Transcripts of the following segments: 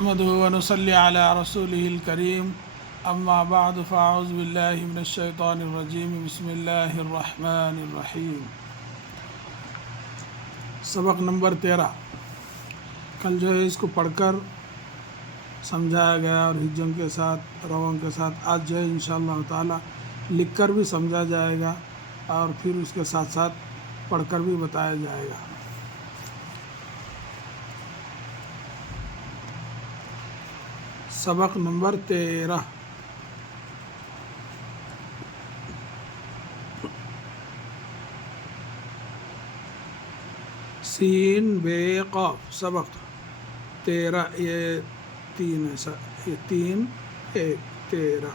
نحمده ونصلي على رسوله الكريم اما بعد فاعوذ بالله من الشيطان الرجيم بسم الله الرحمن الرحیم۔ سبق نمبر 13 کل جو ہے اس کو پڑھ کر سمجھایا گیا اور ہجوں کے ساتھ رووں کے ساتھ آج جو ہے انشاءاللہ تعالی لکھ کر بھی سمجھا جائے گا اور پھر اس کے ساتھ ساتھ پڑھ کر بھی بتایا جائے گا۔ سبق نمبر 13 سین بے قاف سبق 13 یہ 3 ایسا یہ 3 1 13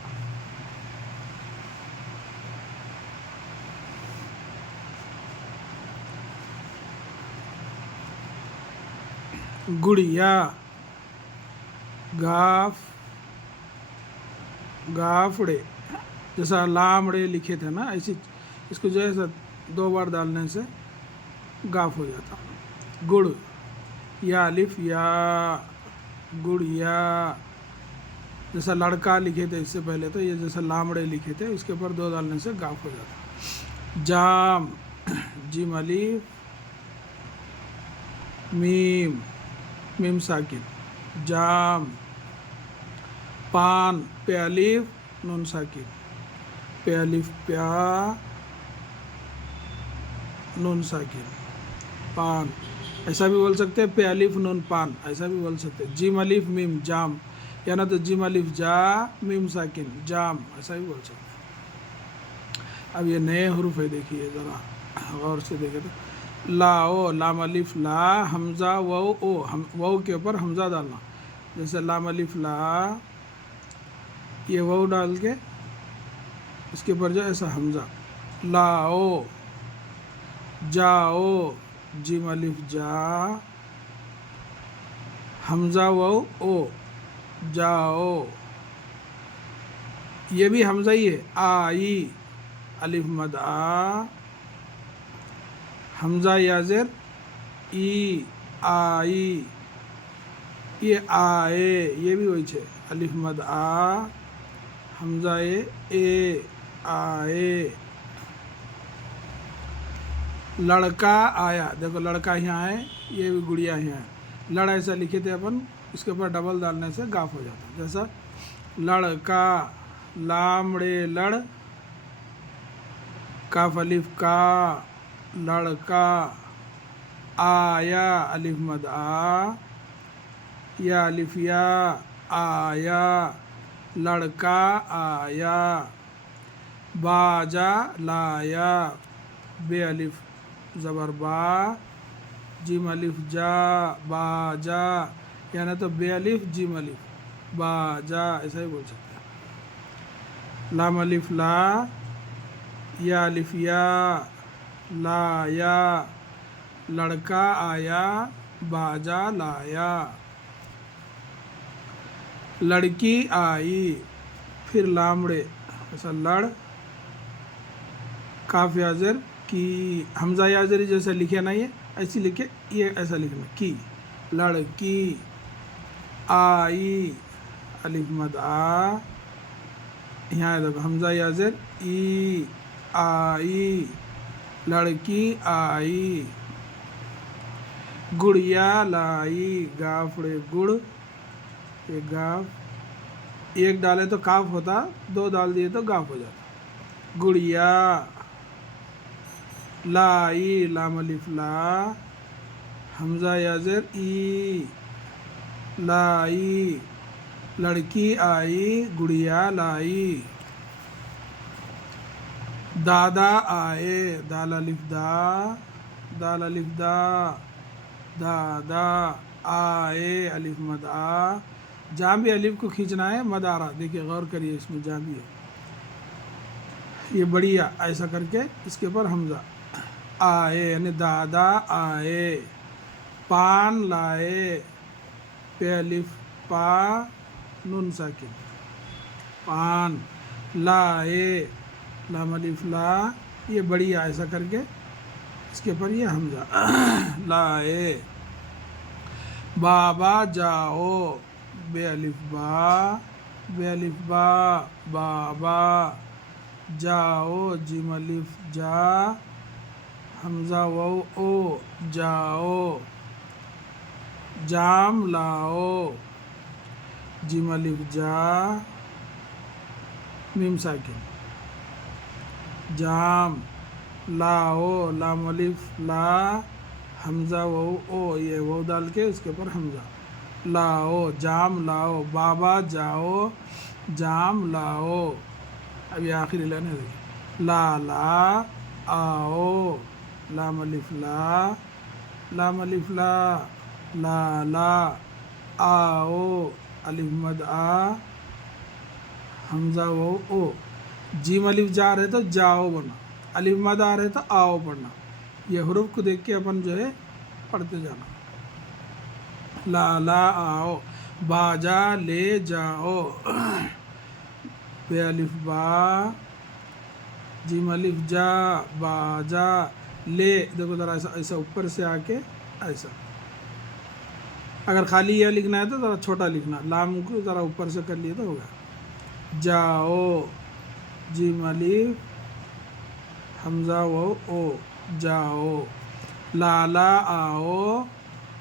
گڑیا گافڑے جیسا لامڑے لکھے تھے نا ایسی اس کو جو ہے 2 بار ڈالنے سے گاف ہو جاتا۔ گڑ یا الف یا گڑیا جیسا لڑکا لکھے تھے اس سے پہلے تو یہ جیسا لامڑے لکھے تھے اس کے اوپر 2 ڈالنے سے گاف ہو جاتا۔ جام جیم الف میم ساکن جام۔ پان پہ الف نون ساکن پہ الف پیا نون ساکن پان ایسا بھی بول سکتے ہیں، پہ الف نون پان ایسا بھی بول سکتے ہیں۔ جیم الف میم جام یا نا تو جیم الف جا میم ساکن جام ایسا بھی بول سکتے ہیں۔ اب یہ نئے حروف ہے، دیکھیے ذرا غور سے دیکھیں تو لا او لام الف لا حمزہ وو او وو کے اوپر حمزہ ڈالنا، جیسے لام الف لا یہ وو ڈال کے اس کے اوپر جو ایسا حمزہ لا او جاؤ جیم الف جا حمزہ وو او جاؤ یہ بھی حمزہ ہی ہے۔ آئی الف مد آ حمزہ یا زیر ای آئی یہ آئے یہ بھی وہی ہے الف مد آ حمزہ اے آئے۔ لڑکا آیا دیکھو لڑکا یہاں ہے، یہ بھی گڑیا یہاں ہے۔ لڑ ایسا لکھے تھے اپن اس کے اوپر ڈبل ڈالنے سے گاف ہو جاتا، جیسا لڑکا لامڑے لڑ کاف الف کا لڑکا آیا الف مد آ یا الف یا آیا لڑکا آیا۔ باجا لایا بے الف زبر با جیم الف جا باجا یا نا تو بے الف جیم الف باجا ایسا ہی بول سکتے ہیں۔ لام الف لا یا الف یا لایا لڑکا آیا باجا لایا۔ لڑکی آئی پھر لامڑے ایسا لڑ کاف یا زر کی حمزہ یا زر جیسے لکھے نا یہ ایسی لکھے یہ ایسا لکھنا کی لڑکی آئی الف مد آ یہاں دیکھو حمزہ یا زر ای آئی لڑکی آئی۔ گڑیا لائی گافڑے گڑ یہ گاف ایک ڈالے تو کاف ہوتا، 2 ڈال دیے تو گاف ہو جاتا۔ گڑیا لائی لام الف لا حمزہ یا زر ای لائی لڑکی آئی گڑیا لائی۔ دادا آئے دال الف دال الف دا دادا آئے الف مد آ جہاں بھی الف کو کھینچنا ہے مد آ رہا، دیکھیے غور کریے اس میں جہاں بھی ہے یہ بڑھیا ایسا کر کے اس کے اوپر حمزہ آئے یعنی دادا آئے۔ پان لائے پہ الف پا نون ساکن پان لائے لام الف لا یہ بڑھیا ایسا کر کے اس کے اوپر یہ حمزہ لائے۔ بابا جاؤ بے الف با بابا جاؤ جیم الف جا حمزہ واو او جاؤ جام لاؤ جیم الف جا میم ساکن جام لاؤ لام الف لا حمزہ واو او یہ واو ڈال کے اس کے اوپر حمزہ لاؤ جام لاؤ بابا جاؤ جام لاؤ. اب یہ آخری لائن ہے لا آؤ لام الف لا لام الف لا آؤ الف مد آ حمزہ واو او جیم الف جا رہے تو جاؤ پڑھنا الف مد آ رہے تو آؤ پڑھنا. یہ حروف کو دیکھ کے اپن جو ہے پڑھتے جانا. لا آؤ باجا لے جاؤ بے الف با جیم الف جا باجا لے. دیکھو ذرا ایسا اوپر سے آ کے ایسا. اگر خالی یہ لکھنا ہے تو ذرا چھوٹا لکھنا. لام کو ذرا اوپر سے کر لیے تو ہوگا. جاؤ جیم الف حمزہ واو او جاؤ لالا آؤ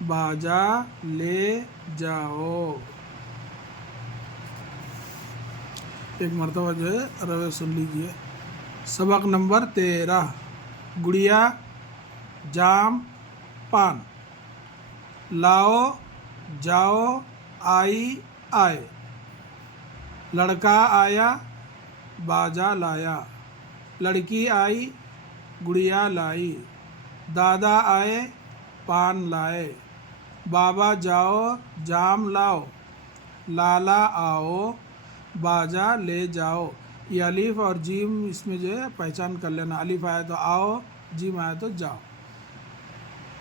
باجا لے جاؤ. ایک مرتبہ جو ہے روے سن لیجیے. سبق نمبر 13 گڑیا جام پان لاؤ جاؤ آئی آئے لڑکا آیا باجا لایا لڑکی آئی گڑیا لائی دادا آئے پان لائے بابا جاؤ جام لاؤ لالا آؤ باجا لے جاؤ. یہ الف اور جیم اس میں جو ہے پہچان کر لینا. الف آئے تو آؤ جیم آئے تو جاؤ.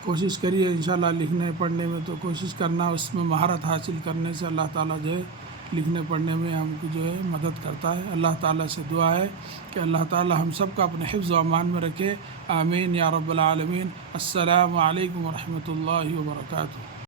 کوشش کریے انشاءاللہ لکھنے پڑھنے میں تو کوشش کرنا اس میں مہارت حاصل کرنے سے اللہ تعالیٰ جو ہے لکھنے پڑھنے میں ہم کو جو ہے مدد کرتا ہے. اللہ تعالیٰ سے دعا ہے کہ اللہ تعالیٰ ہم سب کا اپنے حفظ و امان میں رکھے. آمین یا رب العالمین. السلام علیکم ورحمۃ اللہ وبرکاتہ.